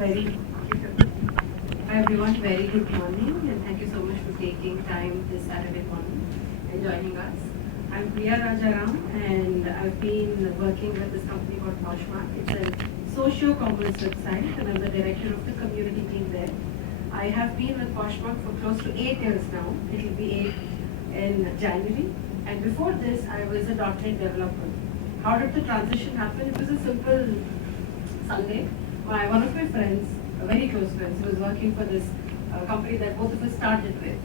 Very Hi everyone, very good morning and thank you so much for taking time this Saturday morning and joining us. I'm Priya and I've been working with this company called Poshmark. It's a socio-commerce website and I'm the director of the community team there. I have been with Poshmark for close to 8 years now. It will be 8 in January. And before this, I was a .NET developer. How did the transition happen? It was a simple Sunday. One of my friends, very close friends, who was working for this company that both of us started with.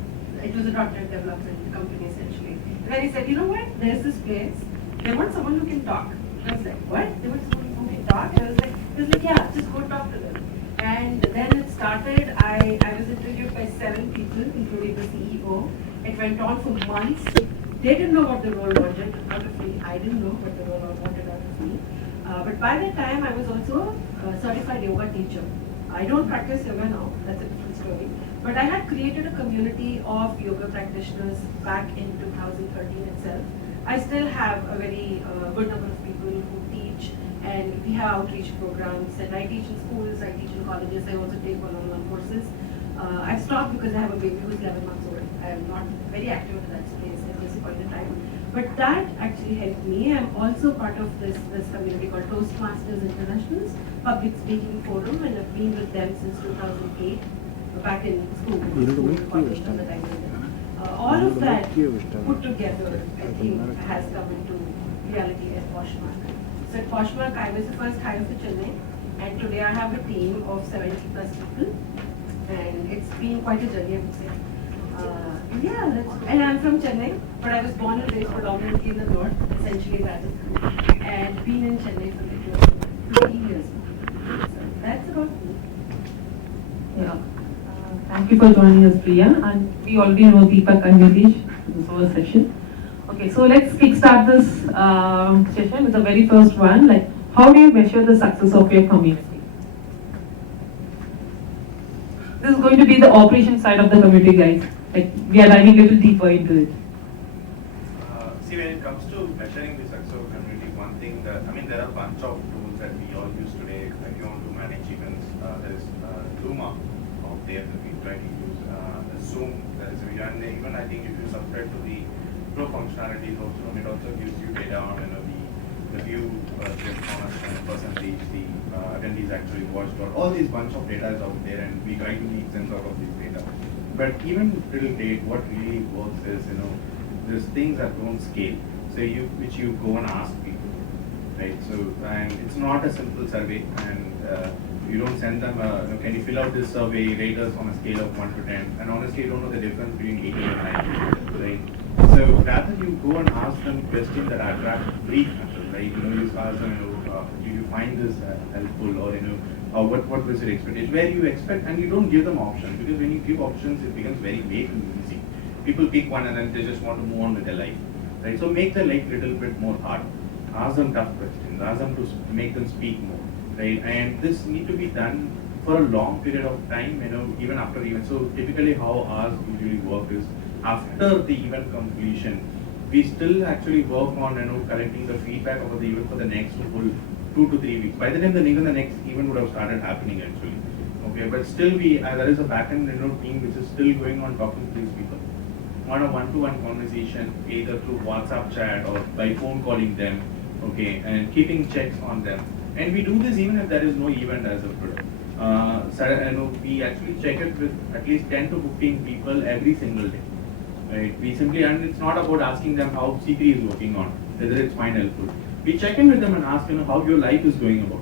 It was a .NET development company essentially. And then he said, you know what, there's this place, they want someone who can talk. And I was like, what? They want someone who can talk? And he was like, yeah, just go talk to them. And then it started, I was interviewed by 7 people, including the CEO. It went on for months. They didn't know what the role wanted out of me. I didn't know what the role wanted out of me. But by that time, I was also a certified yoga teacher. I don't practice yoga now, that's a different story. But I had created a community of yoga practitioners back in 2013 itself. I still have a very good number of people who teach, and we have outreach programs, and I teach in schools, I teach in colleges, I also take one-on-one courses. I've stopped because I have a baby who's 11 months old. I am not very active in that space at this point in time. But that actually helped me. I'm also part of this community called Toastmasters International's public speaking forum, and I've been with them since 2008, back in school, college at the time. All of that put together, I think, has come into reality at Poshmark. So at Poshmark, I was the first hire for Chennai, and today I have a team of 70 plus people, and it's been quite a journey, I would say. And I'm from Chennai, but I was born and raised predominantly in the north, essentially Rajasthan, and been in Chennai for like 15 years now. So that's about me. Yeah. Thank you for joining us, Priya. And we already know Deepak and Nithish in this first session. Okay, so let's kickstart this session with the very first one. Like, how do you measure the success of your community? This is going to be the operation side of the community, guys. Like, we are diving a little deeper into it. See, when it comes to measuring the success of a community, one thing that, there are a bunch of tools that we all use today. If you want to manage events, there is Luma out there that we try to use, Zoom, there is and even I think if you subscribe to the Pro functionalities of Zoom, it also gives you data on the view, percentage, the attendees actually watched, or all these bunch of data is out there, and we try to make sense out of this data. But even till date, what really works is, there's things that don't scale. So which you go and ask people, right? So, and it's not a simple survey, and you don't send them, can you fill out this survey, rate us on a scale of 1 to 10, and honestly, you don't know the difference between 80 and 90, right? So rather you go and ask them questions that attract brief answers, right? You ask them, do you find this helpful, or what was your expectation? Where you expect, and you don't give them options, because when you give options, it becomes very vague and easy. People pick one and then they just want to move on with their life, right? So make their life a little bit more hard. Ask them tough questions. Ask them to make them speak more, right? And this need to be done for a long period of time, even after the event. So typically how ours usually work is, after the event completion, we still actually work on collecting the feedback of the event for the next full 2 to 3 weeks. By the time the next event would have started happening actually. Okay, but still there is a back-end team which is still going on talking to these people on a one-to-one conversation, either through WhatsApp chat or by phone calling them, okay, and keeping checks on them. And we do this even if there is no event as of today. We actually check it with at least 10 to 15 people every single day. Right? We simply, and it's not about asking them how C3 is working on, whether it's fine helpful. We check in with them and ask, how your life is going about,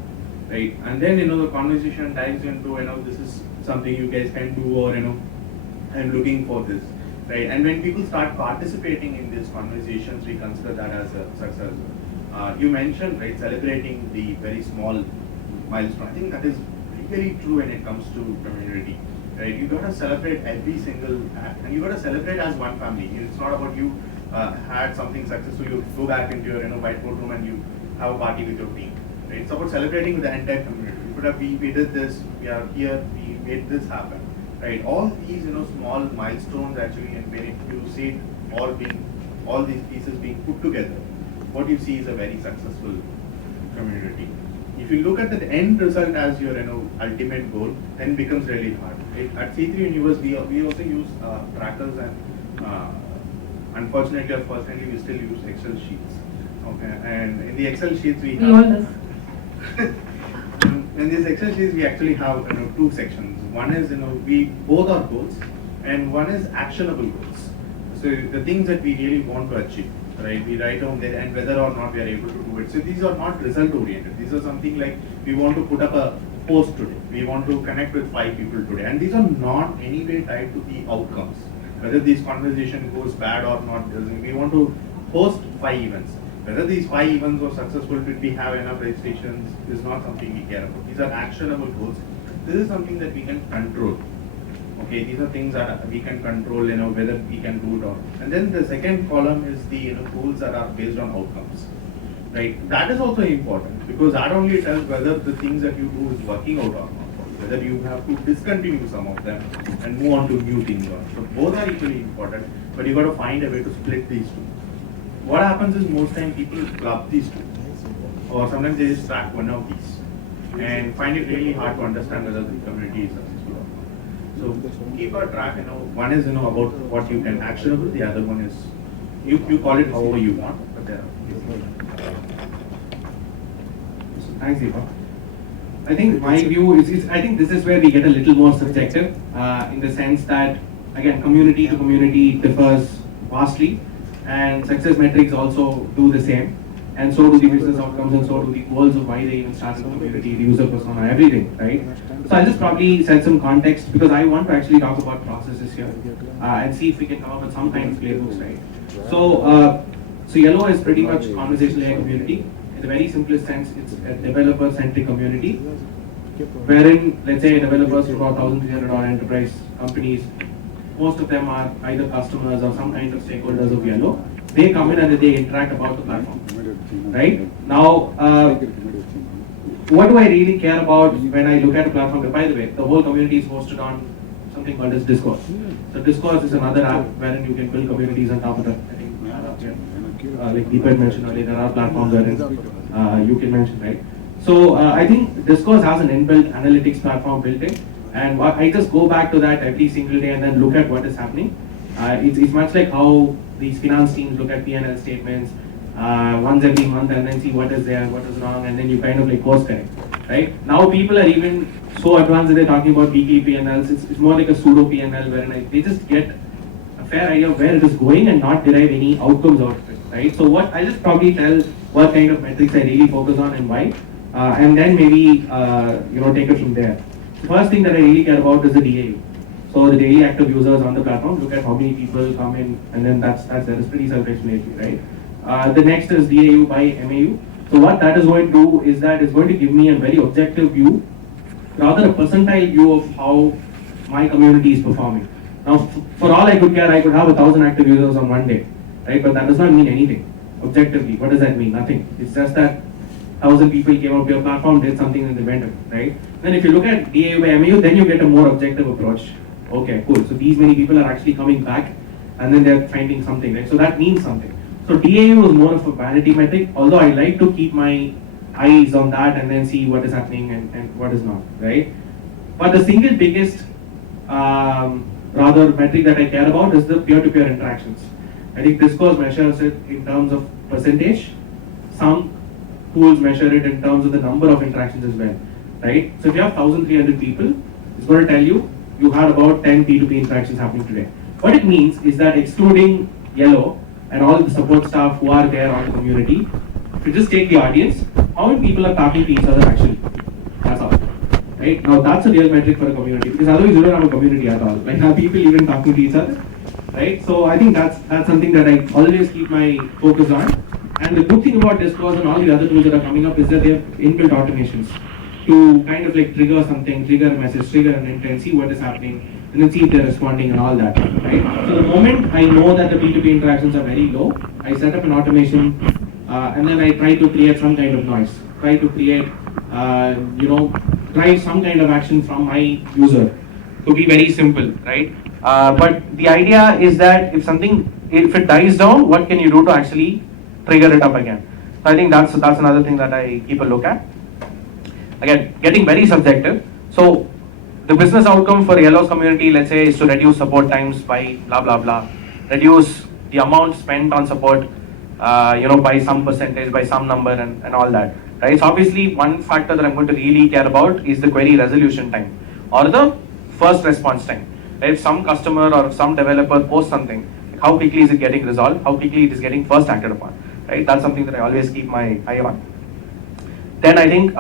right? And then, the conversation dives into, this is something you guys can do, or, I'm looking for this, right? And when people start participating in these conversations, we consider that as a success. You mentioned, right, celebrating the very small milestone. I think that is very true when it comes to community. Right, you gotta celebrate every single act, and you gotta celebrate as one family. It's not about you had something successful, you go back into your whiteboard room and you have a party with your team. Right? It's about celebrating with the entire community. You could have we did this, we are here, we made this happen. Right? All these small milestones actually, and when you see it all these pieces being put together, what you see is a very successful community. if you look at the end result as your ultimate goal, then it becomes really hard. Right? At C3 Universe, we also use trackers, and unfortunately or fortunately, we still use Excel sheets. Okay, and in the Excel sheets we all does. in these Excel sheets we actually have two sections. One is we both are goals, and one is actionable goals. So the things that we really want to achieve. Right, we write down there and whether or not we are able to do it. So these are not result oriented. These are something like we want to put up a post today. We want to connect with 5 people today, and these are not anyway tied to the outcomes. Whether this conversation goes bad or not, we want to host 5 events. Whether these 5 events are successful, did we have enough registrations, is not something we care about. These are actionable goals. This is something that we can control. Okay, these are things that we can control, whether we can do it or not. And then the second column is the goals that are based on outcomes, right? That is also important because that only tells whether the things that you do is working out or not, whether you have to discontinue some of them and move on to new things. So both are equally important, but you got to find a way to split these two. What happens is most time people club these two, or sometimes they just track one of these and find it really hard to understand whether the community is successful. So keep a track, one is about what you can actionable, the other one is you call it however you want, but there are. So thanks, Deepak. I think my view is I think this is where we get a little more subjective in the sense that again community to community differs vastly, and success metrics also do the same, and so do the business outcomes, and so do the goals of why they even started the community, the user persona, everything, right? So I'll just probably set some context because I want to actually talk about processes here and see if we can come up with some kind of playbooks, right? So, so Yellow is pretty much conversational AI community. In the very simplest sense, it's a developer-centric community, wherein, let's say, developers for about 1,300 odd enterprise companies, most of them are either customers or some kind of stakeholders of Yellow. They come in and they interact about the platform, right? Now, what do I really care about when I look at a platform? By the way, the whole community is hosted on something called as Discourse. So Discourse is another app wherein you can build communities on top of that. I think, like Deepak mentioned earlier, there are platforms wherein you can mention, right? So I think Discourse has an inbuilt analytics platform built in, and I just go back to that every single day and then look at what is happening. It's much like how these finance teams look at P&L statements once every month and then see what is there, what is wrong, and then you kind of like course correct, right? Now people are even so advanced that they're talking about weekly P&Ls. It's more like a pseudo P&L wherein they just get a fair idea of where it is going and not derive any outcomes out of it, right? So I'll just probably tell what kind of metrics I really focus on and why, and then maybe take it from there. The first thing that I really care about is the DAU. So the daily active users on the platform, look at how many people come in, and then that's pretty self-explanatory, right? The next is DAU by MAU. So what that is going to do is that it's going to give me a very objective view, rather a percentile view of how my community is performing. Now, for all I could care, I could have 1,000 active users on one day, right? But that does not mean anything. Objectively, what does that mean? Nothing. It's just that 1,000 people came up to your platform, did something, and they went, right? Then if you look at DAU by MAU, then you get a more objective approach. Okay, cool. So these many people are actually coming back, and then they're finding something, right? So that means something. So DAU is more of a vanity metric, although I like to keep my eyes on that and then see what is happening and what is not, right? But the single biggest rather metric that I care about is the peer-to-peer interactions. I think Discourse measures it in terms of percentage. Some tools measure it in terms of the number of interactions as well, right? So if you have 1,300 people, it's going to tell you had about 10 P2P interactions happening today. What it means is that excluding Yellow and all the support staff who are there on the community, if you just take the audience, how many people are talking to each other actually? That's all. Right? Now that's a real metric for a community, because otherwise you don't have a community at all. Like, are people even talking to each other? Right? So I think that's something that I always keep my focus on. And the good thing about Discourse and all the other tools that are coming up is that they have inbuilt automations to kind of like trigger something, trigger a message, trigger an intent, see what is happening, and then see if they're responding and all that, right? So the moment I know that the P2P interactions are very low, I set up an automation and then I try to create some kind of noise, try to create, drive some kind of action from my user to be very simple, right? But the idea is that if it dies down, what can you do to actually trigger it up again? So I think that's another thing that I keep a look at. again, getting very subjective. So the business outcome for Yellow's community, let's say, is to reduce support times by blah, blah, blah. Reduce the amount spent on support, by some percentage, by some number and all that, right? So obviously one factor that I'm going to really care about is the query resolution time or the first response time. Right? If some customer or some developer posts something, how quickly is it getting resolved? How quickly it is getting first acted upon, right? That's something that I always keep my eye on. Then I think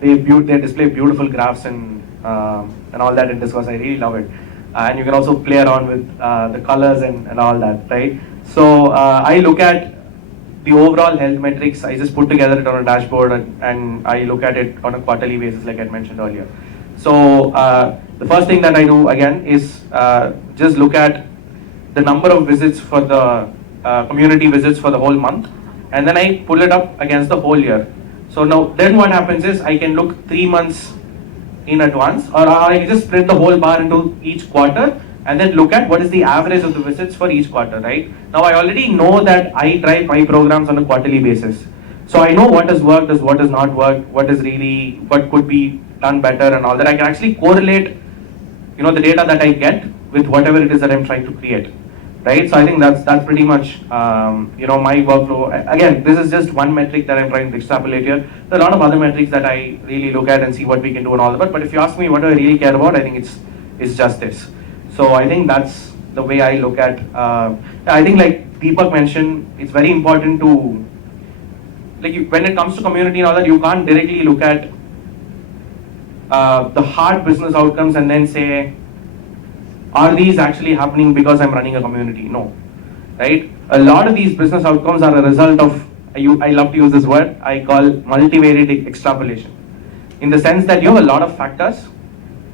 they display beautiful graphs and all that in Discourse. I really love it. And you can also play around with the colors and all that, right? So I look at the overall health metrics. I just put together it on a dashboard and I look at it on a quarterly basis, like I mentioned earlier. So the first thing that I do again is just look at the number of visits for the community visits for the whole month, and then I pull it up against the whole year. So now then what happens is I can look 3 months in advance, or I can just split the whole bar into each quarter and then look at what is the average of the visits for each quarter, right? Now I already know that I drive my programs on a quarterly basis. So I know what has worked, what has not worked, what could be done better and all that. I can actually correlate, the data that I get with whatever it is that I'm trying to create, right? So I think that's pretty much, my workflow. Again, this is just one metric that I'm trying to extrapolate here. There are a lot of other metrics that I really look at and see what we can do and all that. But if you ask me what do I really care about, I think it's just this. So I think that's the way I look at. I think like Deepak mentioned, it's very important to, when it comes to community and all that, you can't directly look at the hard business outcomes and then say, are these actually happening because I'm running a community? No, right? A lot of these business outcomes are a result of, I love to use this word, I call multivariate extrapolation. In the sense that you have a lot of factors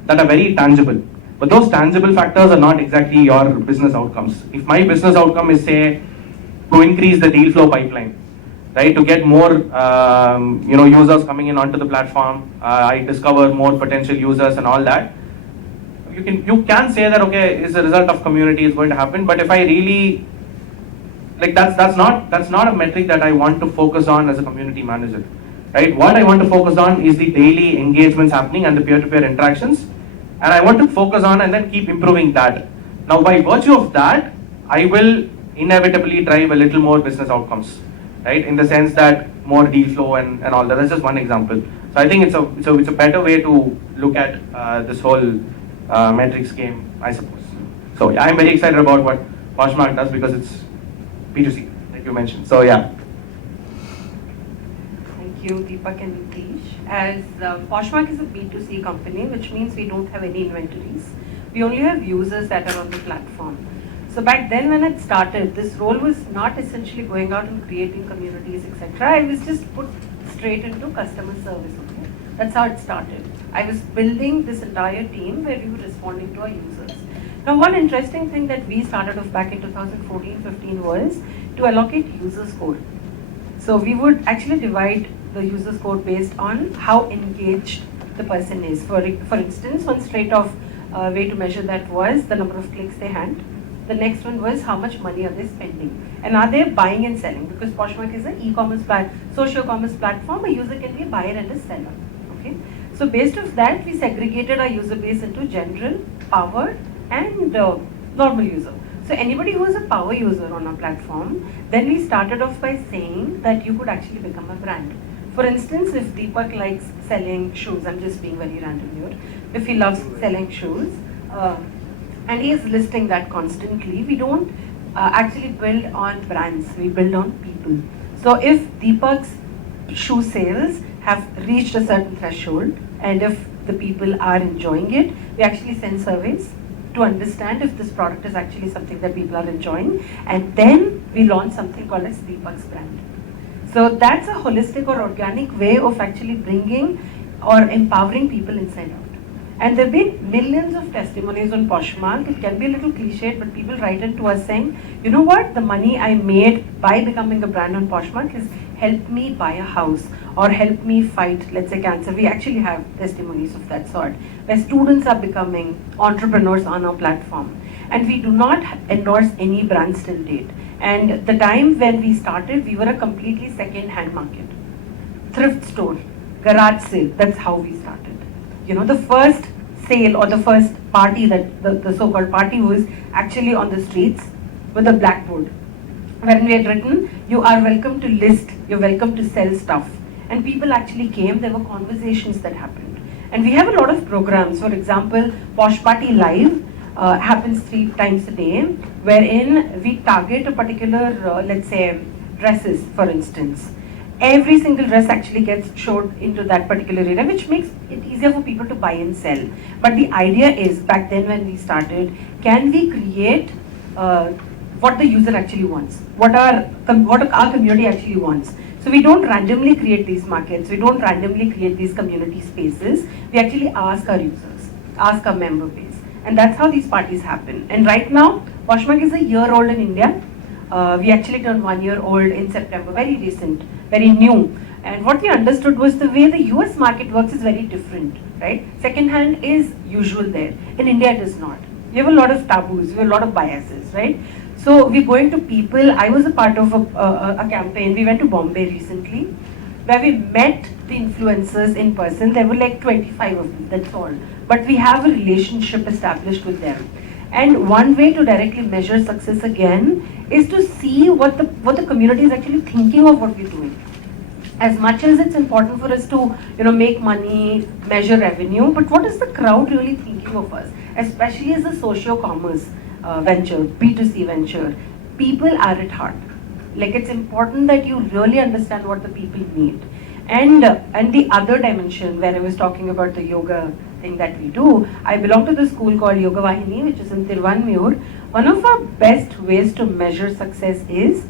that are very tangible, but those tangible factors are not exactly your business outcomes. If my business outcome is, say, to increase the deal flow pipeline, right, to get more users coming in onto the platform, I discover more potential users and all that, you can say that, okay, is a result of community is going to happen. But if I really, that's not a metric that I want to focus on as a community manager, right? What I want to focus on is the daily engagements happening and the peer-to-peer interactions, and I want to focus on and then keep improving that. Now by virtue of that, I will inevitably drive a little more business outcomes, right? In the sense that more deal flow and all that. That's just one example. So I think it's a better way to look at this whole metrics game, I suppose. So yeah, I'm very excited about what Poshmark does because it's B2C, like you mentioned. So yeah. Thank you, Deepak and Nithish. As Poshmark is a B2C company, which means we don't have any inventories. We only have users that are on the platform. So back then when it started, this role was not essentially going out and creating communities, etc. I was just put straight into customer service. Okay? That's how it started. I was building this entire team where we were responding to our users. Now one interesting thing that we started off back in 2014-15 was to allocate user score. So we would actually divide the user score based on how engaged the person is. For instance, one straight off way to measure that was the number of clicks they had. The next one was how much money are they spending, and are they buying and selling, because Poshmark is an e-commerce social commerce platform. A user can be a buyer and a seller. Okay, so based off that, we segregated our user base into general, power, and normal user. So anybody who is a power user on our platform, then we started off by saying that you could actually become a brand. For instance, if Deepak likes selling shoes, I'm just being very random here, if he loves selling shoes, and he is listing that constantly, we don't actually build on brands, we build on people. So if Deepak's shoe sales have reached a certain threshold, and if the people are enjoying it, we actually send surveys to understand if this product is actually something that people are enjoying, and then we launch something called as Deepak's brand. So that's a holistic or organic way of actually bringing or empowering people inside out. And there have been millions of testimonies on Poshmark. It can be a little cliched, but people write in to us saying, you know what, the money I made by becoming a brand on Poshmark has helped me buy a house or helped me fight, let's say, cancer. We actually have testimonies of that sort, where students are becoming entrepreneurs on our platform. And we do not endorse any brands till date. And the time when we started, we were a completely second-hand market, thrift store. garage sale. That's how we started. You know, the first sale or the first party, that the so-called party, was actually on the streets with a blackboard, when we had written, you are welcome to list, you're welcome to sell stuff. And people actually came, there were conversations that happened. And we have a lot of programs. For example, Posh Party Live happens 3 times a day, wherein we target a particular, let's say, dresses, for instance. Every single dress actually gets showed into that particular area, which makes it easier for people to buy and sell. But the idea is, back then when we started, can we create what the user actually wants, what our community actually wants. So we don't randomly create these markets, we don't randomly create these community spaces, we actually ask our users, ask our member base. And that's how these parties happen. And right now, Poshmark is a year old in India. We actually turned 1 year old in September, very recent, very new. And what we understood was the way the US market works is very different, right? Second-hand is usual there. In India, it is not. We have a lot of taboos, we have a lot of biases, right? So we're going to people. I was a part of a campaign. We went to Bombay recently, where we met the influencers in person. There were like 25 of them, that's all. But we have a relationship established with them. And one way to directly measure success again is to see what the community is actually thinking of what we're doing. As much as it's important for us to, make money, measure revenue, but what is the crowd really thinking of us? Especially as a socio-commerce venture, B2C venture, people are at heart. Like, it's important that you really understand what the people need. And the other dimension, where I was talking about the yoga thing that we do, I belong to the school called Yoga Vahini, which is in Tiruvanmiyur. One of our best ways to measure success is,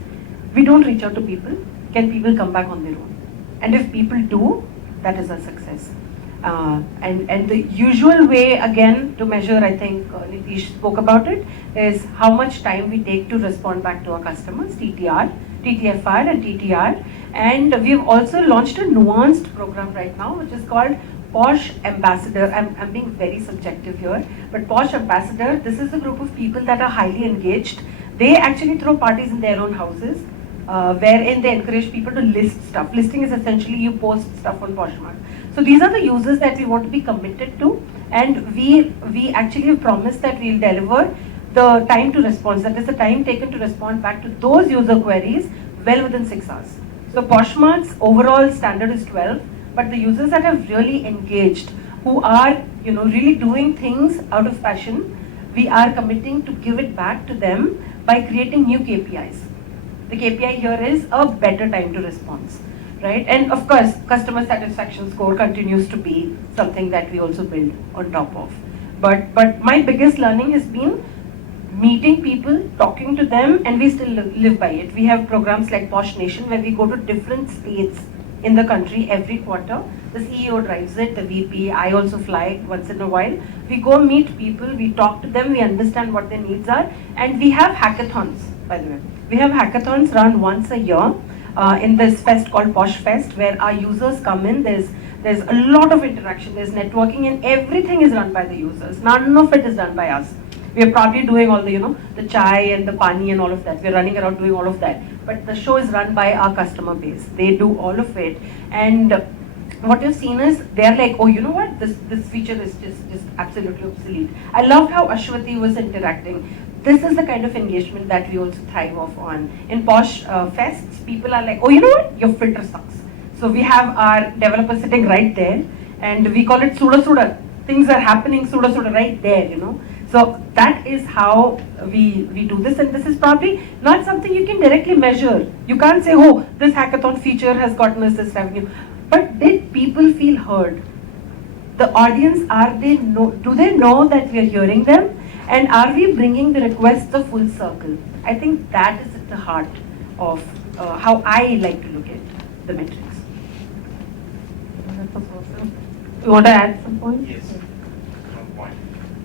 we don't reach out to people. Can people come back on their own? And if people do, that is a success. And the usual way, again, to measure, I think Nithish spoke about it, is how much time we take to respond back to our customers, TTR, TTFR and TTR. And we've also launched a nuanced program right now, which is called Posh Ambassador. I'm being very subjective here, but Posh Ambassador, this is a group of people that are highly engaged. They actually throw parties in their own houses, wherein they encourage people to list stuff. Listing is essentially you post stuff on Poshmark. So these are the users that we want to be committed to, and we actually have promised that we'll deliver the time to response, that is the time taken to respond back to those user queries well within 6 hours. So Poshmark's overall standard is 12, but the users that have really engaged, who are really doing things out of passion, we are committing to give it back to them by creating new KPIs. The KPI here is a better time to response, right? And of course, customer satisfaction score continues to be something that we also build on top of. But my biggest learning has been meeting people, talking to them, and we still live by it. We have programs like Posh Nation, where we go to different states in the country every quarter. The CEO drives it, the VP, I also fly once in a while. We go meet people, we talk to them, we understand what their needs are, and we have hackathons, by the way. We have hackathons run once a year in this fest called Posh Fest, where our users come in. There's a lot of interaction, there's networking, and everything is run by the users. None of it is done by us. We are probably doing all the, the chai and the pani and all of that. We're running around doing all of that. But the show is run by our customer base. They do all of it. And what you've seen is, they're like, oh, you know what? This feature is just absolutely obsolete. I loved how Ashwati was interacting. This is the kind of engagement that we also thrive off on. In Posh Fests, people are like, oh, you know what? Your filter sucks. So we have our developer sitting right there, and we call it Suda Suda. Things are happening Suda Suda right there, So that is how we do this, and this is probably not something you can directly measure. You can't say, oh, this hackathon feature has gotten us this revenue. But did people feel heard? The audience, do they know that we are hearing them? And are we bringing the requests a full circle? I think that is at the heart of how I like to look at the metrics. You want to add some points? Yes, one point.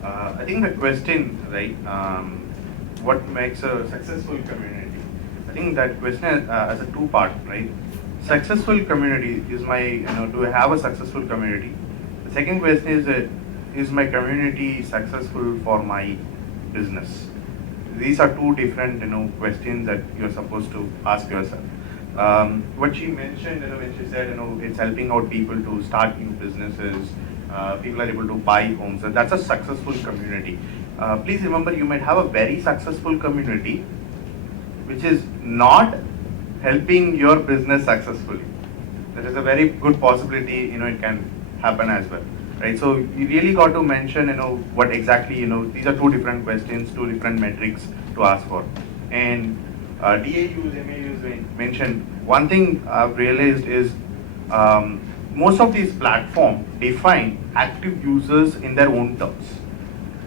I think the question, right, what makes a successful community? I think that question has a two-part, right? Successful community is do I have a successful community? The second question is my community successful for my business? These are two different, questions that you're supposed to ask yourself. What she mentioned, when she said, it's helping out people to start new businesses, people are able to buy homes, and that's a successful community. Please remember, you might have a very successful community which is not helping your business successfully. There is a very good possibility, it can happen as well, right? So you really got to mention, what exactly, these are two different questions, two different metrics to ask for. And DAUs, MAUs mentioned, one thing I've realized is most of these platforms define active users in their own terms,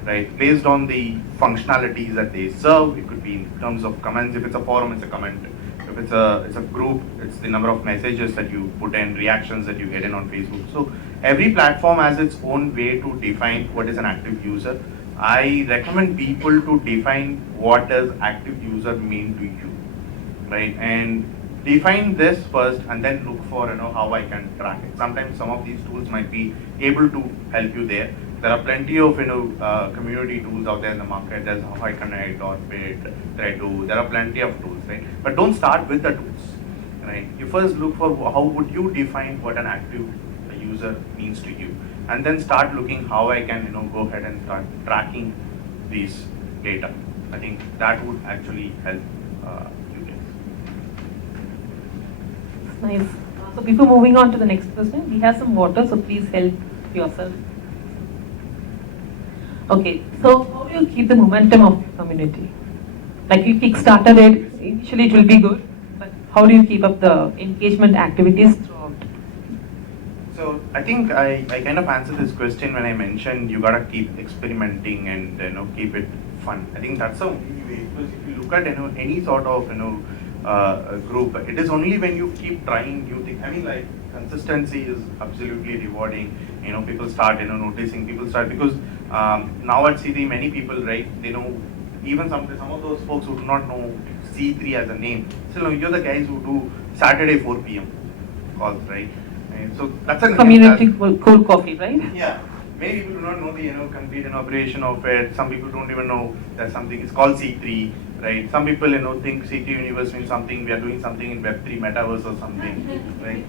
right? Based on the functionalities that they serve. It could be in terms of comments. If it's a forum, it's a comment. If it's a group, it's the number of messages that you put in, reactions that you get in on Facebook. So every platform has its own way to define what is an active user. I recommend people to define what does active user mean to you, right? And define this first and then look for how I can track it. Sometimes some of these tools might be able to help you there. There are plenty of community tools out there in the market. There's How I Connect, Orbit, Threado. There are plenty of tools, right? But don't start with the tools, right? You first look for how would you define what an active user means to you, and then start looking how I can go ahead and start tracking these data. I think that would actually help you guys. Nice. So before moving on to the next question, we have some water, so please help yourself. Okay, so how do you keep the momentum of the community? Like you kickstarted it, initially it will be good, but how do you keep up the engagement activities throughout? So I think I kind of answered this question when I mentioned you gotta keep experimenting and keep it fun. I think that's the only way, because if you look at any sort of group, it is only when you keep trying new things. I mean, like, consistency is absolutely rewarding. People start noticing. People start, because now at C3 many people, right, they know, even some of those folks who do not know C3 as a name, still you're the guys who do Saturday 4 p.m. calls, right? And so that's a community cold coffee, right? Yeah. Many people do not know the complete operation of it. Some people don't even know that something is called C3, right? Some people think C3 universe means something. We are doing something in Web3 metaverse or something, right?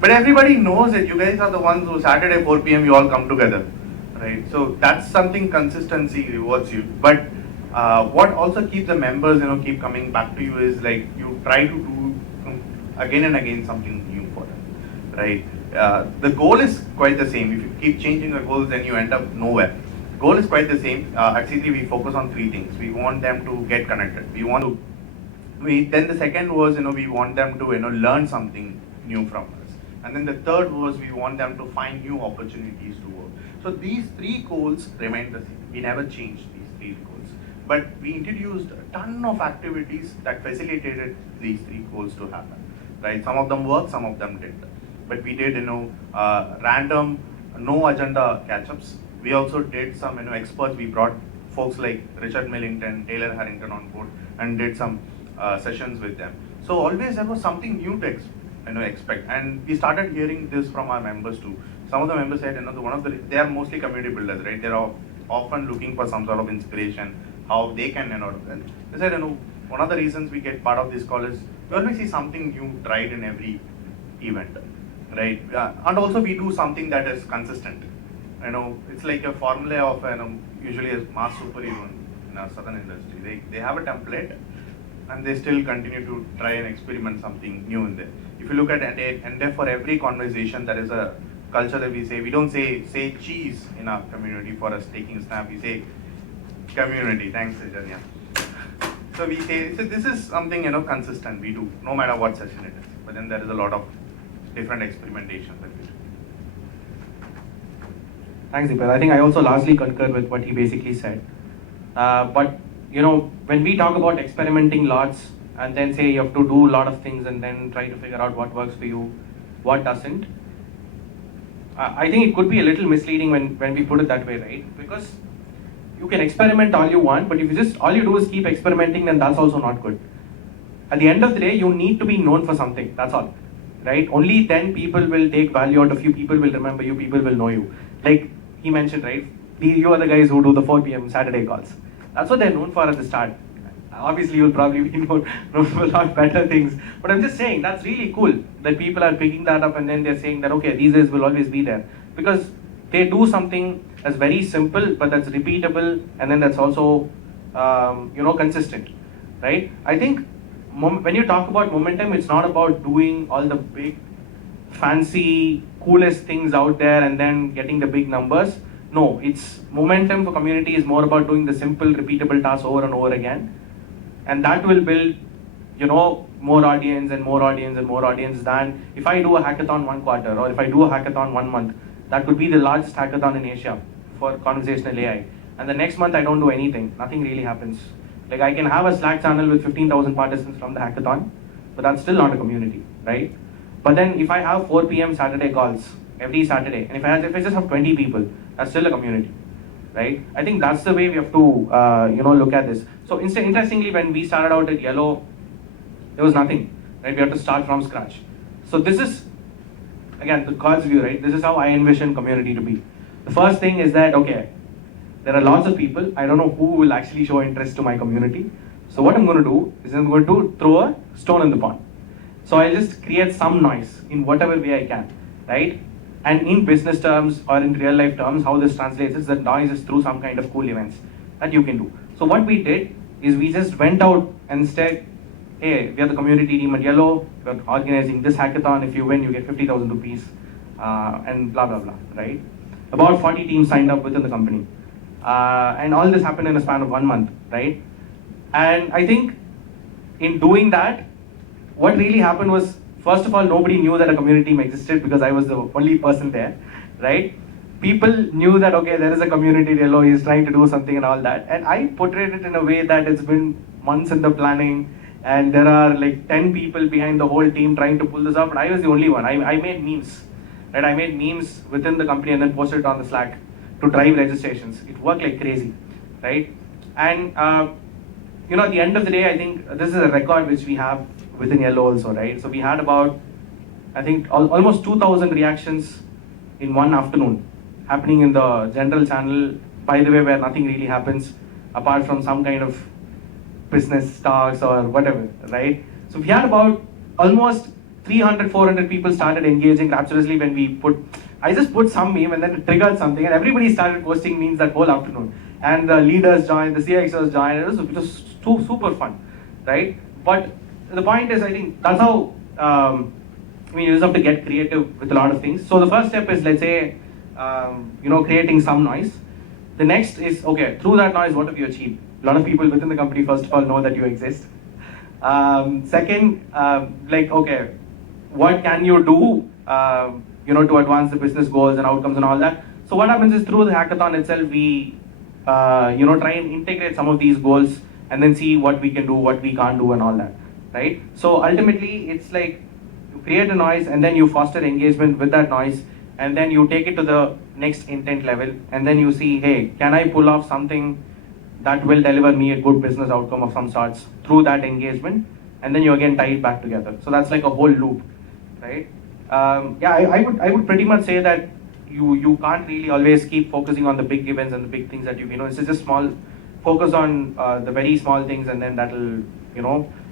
But everybody knows that you guys are the ones who Saturday 4 p.m. you all come together, right? So that's something consistency rewards you. But what also keeps the members keep coming back to you is, like, you try to do again and again something new for them, right? The goal is quite the same. If you keep changing the goals, then you end up nowhere. Goal is quite the same. At C3 we focus on three things. We want them to get connected. Then the second was we want them to learn something new from us. And then the third was we want them to find new opportunities to work. So these three goals remain the same. We never changed these three goals. But we introduced a ton of activities that facilitated these three goals to happen, right? Some of them worked, some of them didn't. But we did, random, no agenda catch-ups. We also did some, experts. We brought folks like Richard Millington, Taylor Harrington on board, and did some sessions with them. So always there was something new to expect. And we started hearing this from our members too. Some of the members said, they are mostly community builders, right? They are often looking for some sort of inspiration, how they can, they said, one of the reasons we get part of this call is we always see something new tried in every event, right? And also we do something that is consistent. It's like a formula of, usually a mass superhero in our southern industry. They have a template and they still continue to try and experiment something new in there. If you look at and for every conversation, there is a culture that we say. We don't say cheese in our community for us taking a snap. We say community. Thanks, Janya. So we say, so this is something consistent we do, no matter what session it is. But then there is a lot of different experimentation that we do. Thanks, Deepak. I think I also largely concur with what he basically said. But when we talk about experimenting lots and then say you have to do a lot of things and then try to figure out what works for you, what doesn't, I think it could be a little misleading when we put it that way, right? Because you can experiment all you want, but if all you do is keep experimenting, then that's also not good. At the end of the day, you need to be known for something. That's all, right? Only then people will take value out of you. People will remember you. People will know you. Like he mentioned, right? You are the guys who do the 4 p.m. Saturday calls. That's what they're known for at the start. Obviously, you'll probably be know a lot better things. But I'm just saying, that's really cool that people are picking that up and then they're saying that, okay, these days will always be there. Because they do something that's very simple, but that's repeatable, and then that's also, consistent, right? I think when you talk about momentum, it's not about doing all the big, fancy, coolest things out there and then getting the big numbers. No, it's momentum for community is more about doing the simple, repeatable tasks over and over again. And that will build, more audience and more audience and more audience than if I do a hackathon one quarter or if I do a hackathon 1 month. That could be the largest hackathon in Asia for conversational AI. And the next month I don't do anything. Nothing really happens. Like I can have a Slack channel with 15,000 participants from the hackathon, but that's still not a community, right? But then if I have 4 p.m. Saturday calls every Saturday, and if I just have 20 people, that's still a community, right? I think that's the way we have to, look at this. So interestingly, when we started out at Yellow, there was nothing, right? We have to start from scratch. So this is, again, the God's view, right? This is how I envision community to be. The first thing is that, okay, there are lots of people. I don't know who will actually show interest to my community. So what I'm going to do is I'm going to throw a stone in the pond. So I'll just create some noise in whatever way I can, right? And in business terms or in real life terms, how this translates is that noise is through some kind of cool events that you can do. So what we did is we just went out and said, hey, we are the community team at Yellow, we're organizing this hackathon. If you win, you get 50,000 rupees and blah, blah, blah, right? About 40 teams signed up within the company. And all this happened in a span of 1 month, right? And I think in doing that, what really happened was, first of all, nobody knew that a community team existed because I was the only person there, right? People knew that, okay, there is a community Yellow, he's trying to do something and all that. And I portrayed it in a way that it's been months in the planning and there are like 10 people behind the whole team trying to pull this up, but I was the only one. I made memes, right? I made memes within the company and then posted it on the Slack to drive registrations. It worked like crazy, right? And, at the end of the day, I think this is a record which we have within Yellow also, right? So we had about, I think, almost 2,000 reactions in one afternoon happening in the general channel, by the way, where nothing really happens apart from some kind of business talks or whatever, right? So we had about almost 300, 400 people started engaging rapturously when I just put some meme and then it triggered something and everybody started posting memes that whole afternoon. And the leaders joined, the CXOs joined, it was super fun, right? But the point is, I think that's how, you just have to get creative with a lot of things. So the first step is, let's say, creating some noise. The next is, okay, through that noise, what have you achieved? A lot of people within the company, first of all, know that you exist. Second, okay, what can you do, to advance the business goals and outcomes and all that. So what happens is through the hackathon itself, we, try and integrate some of these goals and then see what we can do, what we can't do and all that, right? So ultimately, it's like you create a noise and then you foster engagement with that noise and then you take it to the next intent level and then you see, hey, can I pull off something that will deliver me a good business outcome of some sorts through that engagement, and then you again tie it back together. So that's like a whole loop, right? I would pretty much say that you can't really always keep focusing on the big events and the big things that it's just small. Focus on the very small things, and then that'll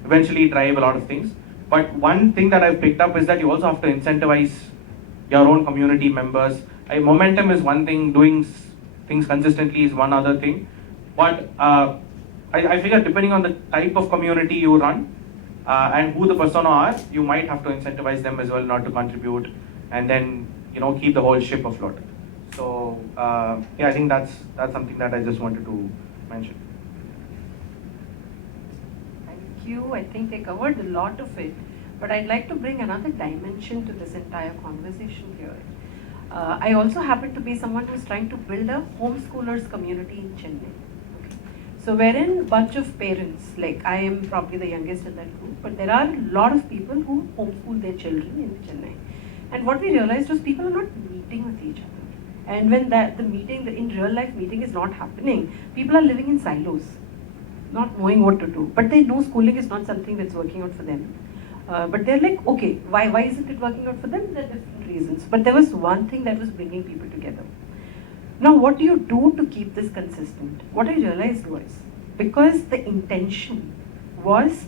eventually drive a lot of things. But one thing that I've picked up is that you also have to incentivize your own community members. Momentum is one thing, doing things consistently is one other thing. But I figure depending on the type of community you run and who the persona are, you might have to incentivize them as well not to contribute, and then keep the whole ship afloat. So I think that's something that I just wanted to mention. Thank you. I think they covered a lot of it, but I'd like to bring another dimension to this entire conversation here. I also happen to be someone who's trying to build a homeschoolers community in Chennai. So wherein a bunch of parents, like I am probably the youngest in that group, but there are a lot of people who homeschool their children in Chennai. And what we realized was people are not meeting with each other. And when the in real life meeting is not happening, people are living in silos, not knowing what to do. But they know schooling is not something that's working out for them. But they're like, okay, why isn't it working out for them? There are different reasons. But there was one thing that was bringing people together. Now, what do you do to keep this consistent? What I realized was, because the intention was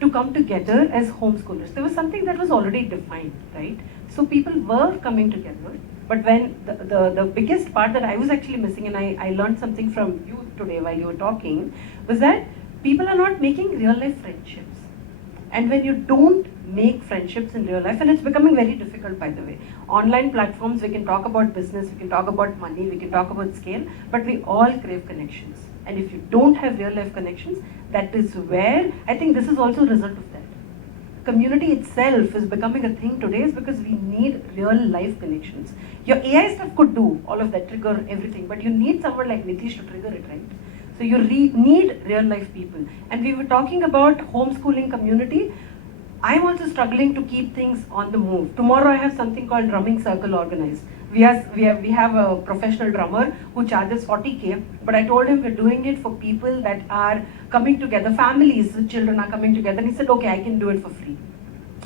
to come together as homeschoolers. There was something that was already defined, right? So people were coming together, but when the biggest part that I was actually missing, and I learned something from you today while you were talking, was that people are not making real life friendships. And when you don't make friendships in real life, and it's becoming very difficult, by the way. Online platforms, we can talk about business, we can talk about money, we can talk about scale, but we all crave connections. And if you don't have real life connections, that is where, I think this is also a result of that. Community itself is becoming a thing today is because we need real life connections. Your AI stuff could do all of that, trigger everything, but you need someone like Nithish to trigger it, right? So you need real life people. And we were talking about homeschooling community. I'm also struggling to keep things on the move. Tomorrow I have something called drumming circle organized. We have a professional drummer who charges 40K, but I told him we're doing it for people that are coming together, families with children are coming together, and he said, okay, I can do it for free.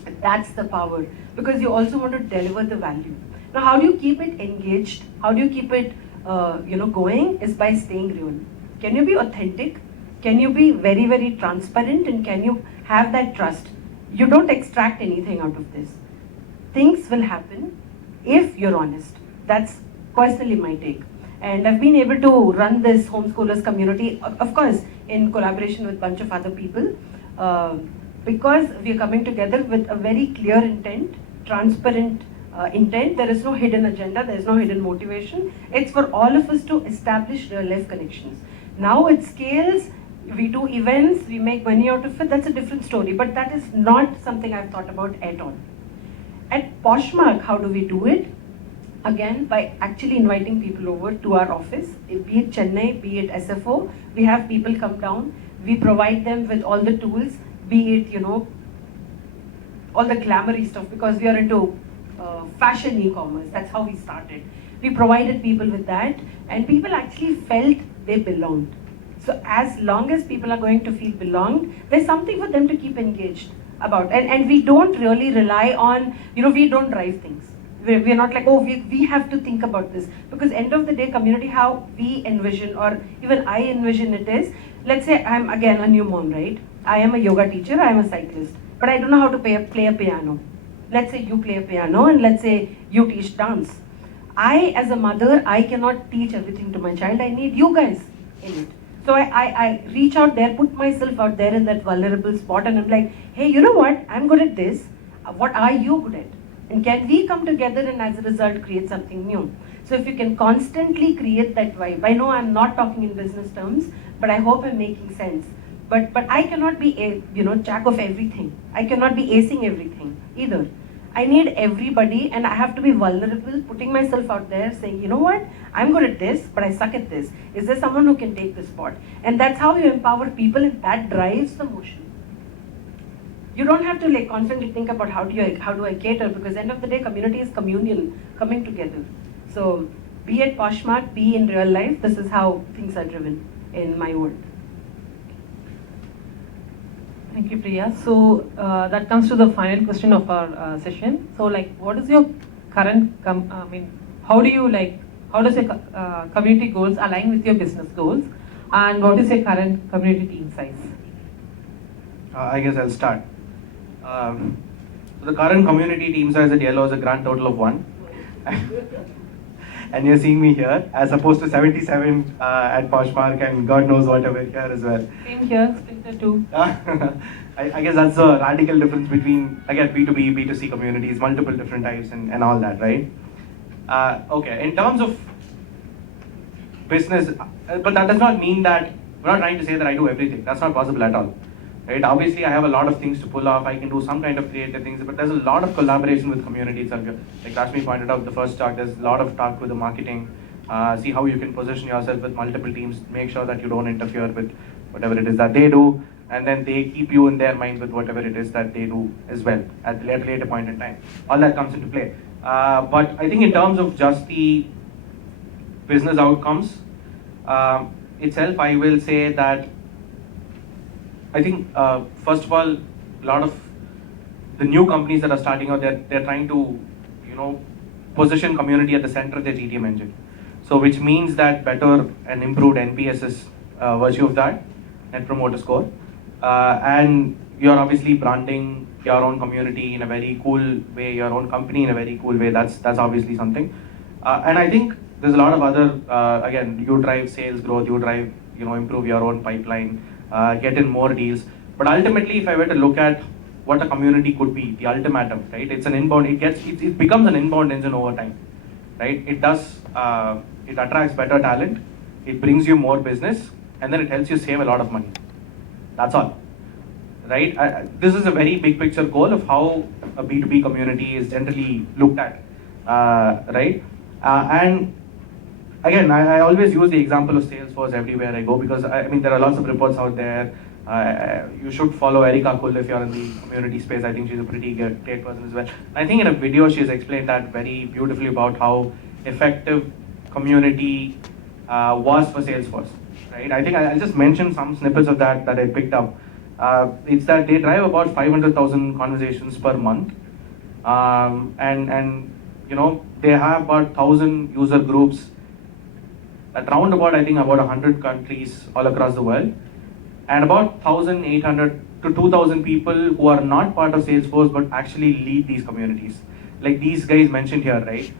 And that's the power, because you also want to deliver the value. Now, how do you keep it engaged? How do you keep it going? Is by staying real. Can you be authentic? Can you be very, very transparent? And can you have that trust? You don't extract anything out of this. Things will happen if you're honest. That's personally my take. And I've been able to run this homeschoolers community, of course, in collaboration with a bunch of other people, because we are coming together with a very clear intent, transparent intent. There is no hidden agenda, there is no hidden motivation. It's for all of us to establish real life connections. Now it scales, we do events, we make money out of it, that's a different story, but that is not something I've thought about at all. At Poshmark, how do we do it? Again, by actually inviting people over to our office, be it Chennai, be it SFO, we have people come down, we provide them with all the tools, be it, all the glamoury stuff, because we are into fashion e-commerce, that's how we started. We provided people with that, and people actually felt they belonged. So as long as people are going to feel belonged, there's something for them to keep engaged about. And we don't really rely on, we don't drive things. We're not like, oh, we have to think about this. Because end of the day, community, how we envision, or even I envision it is, let's say I'm again a new mom, right? I am a yoga teacher, I am a cyclist, but I don't know how to play a piano. Let's say you play a piano, and let's say you teach dance. I, as a mother, I cannot teach everything to my child. I need you guys in it. So I reach out there, put myself out there in that vulnerable spot, and I'm like, hey, you know what? I'm good at this. What are you good at? And can we come together and as a result create something new? So if you can constantly create that vibe, I know I'm not talking in business terms, but I hope I'm making sense. But I cannot be a jack of everything. I cannot be acing everything either. I need everybody, and I have to be vulnerable, putting myself out there, saying, you know what, I'm good at this, but I suck at this. Is there someone who can take this spot? And that's how you empower people, and that drives the motion. You don't have to constantly think about how do I cater, because end of the day, community is communion, coming together. So be at Poshmark, be in real life, this is how things are driven in my world. Thank you, Priya. So that comes to the final question of our session. So, what is your current? How does your community goals align with your business goals, and what is your current community team size? I guess I'll start. So the current community team size at Yellow is a grand total of 1. And you're seeing me here, as opposed to 77 at Poshmark, and God knows whatever here as well. Same here, Sprinklr too. I guess that's the radical difference between, again, B2B, B2C communities, multiple different types and all that, right? Okay, in terms of business, but that does not mean that, we're not trying to say that I do everything. That's not possible at all. Right? Obviously, I have a lot of things to pull off. I can do some kind of creative things, but there's a lot of collaboration with community itself. Like Rashmi pointed out, the first talk, there's a lot of talk with the marketing. See how you can position yourself with multiple teams. Make sure that you don't interfere with whatever it is that they do, and then they keep you in their mind with whatever it is that they do as well at a later point in time. All that comes into play. But I think in terms of just the business outcomes itself, I will say that I think, first of all, a lot of the new companies that are starting out, they're trying to, position community at the center of their GTM engine. So which means that better and improved NPS is virtue of that. Net Promoter Score, and you're obviously branding your own community in a very cool way, your own company in a very cool way. That's obviously something. And I think there's a lot of other, again, you drive sales growth, you drive, improve your own pipeline, get in more deals. But ultimately, if I were to look at what a community could be, the ultimatum, right? It's an inbound, it becomes an inbound engine over time, right? It does, it attracts better talent, it brings you more business, and then it helps you save a lot of money. That's all, right? This is a very big picture goal of how a B2B community is generally looked at, right? And again, I always use the example of Salesforce everywhere I go, because I mean, there are lots of reports out there. You should follow Erica Kull if you're in the community space. I think she's a pretty great person as well. I think in a video she's explained that very beautifully about how effective community was for Salesforce, right? I think I'll just mention some snippets of that I picked up. It's that they drive about 500,000 conversations per month, and they have about 1,000 user groups at round about, I think, about 100 countries all across the world, and about 1,800 to 2,000 people who are not part of Salesforce but actually lead these communities. Like these guys mentioned here, right?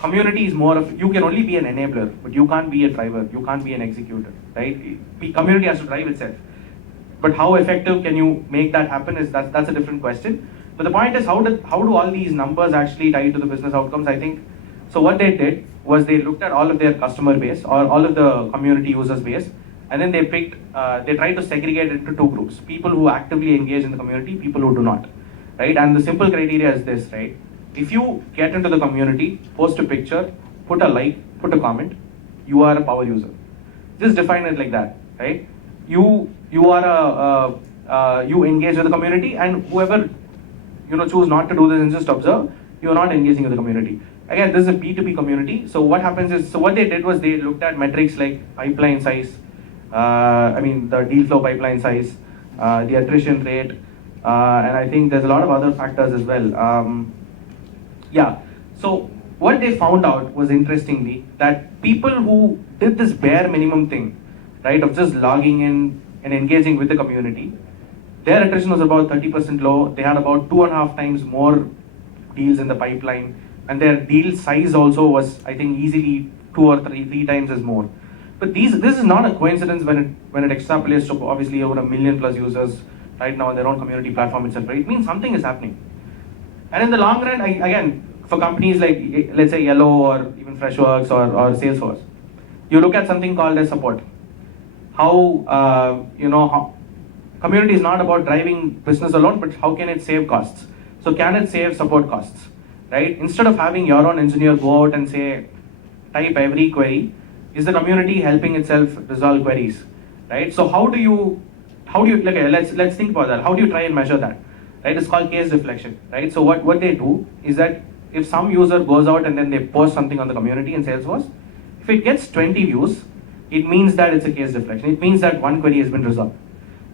Community is more of, you can only be an enabler, but you can't be a driver, you can't be an executor, right? Community has to drive itself. But how effective can you make that happen that's a different question. But the point is, how do all these numbers actually tie to the business outcomes? I think, so what they did was they looked at all of their customer base or all of the community users base, and then they tried to segregate it into two groups: people who actively engage in the community, people who do not, right? And the simple criteria is this, right? If you get into the community, post a picture, put a like, put a comment, you are a power user. Just define it like that, right? You engage with the community, and whoever choose not to do this and just observe, you are not engaging with the community. Again, this is a B2B community. So what happens is, so what they did was they looked at metrics like pipeline size, the deal flow pipeline size, the attrition rate, and I think there's a lot of other factors as well. So what they found out was, interestingly, that people who did this bare minimum thing, right, of just logging in and engaging with the community, their attrition was about 30% low. They had about 2.5 times more deals in the pipeline, and their deal size also was, I think, easily 2 or 3 times as more. But this is not a coincidence when it extrapolates to obviously over 1 million plus users right now on their own community platform itself. Right? It means something is happening. And in the long run, again, for companies like, let's say, Yellow or even Freshworks or Salesforce, you look at something called as support. How community is not about driving business alone, but how can it save costs? So can it save support costs, right? Instead of having your own engineer go out and say, type every query, is the community helping itself resolve queries, right? So how do you let's think about that. How do you try and measure that, right? It's called case deflection, right? So what they do is that if some user goes out and then they post something on the community in Salesforce, if it gets 20 views, it means that it's a case deflection. It means that one query has been resolved,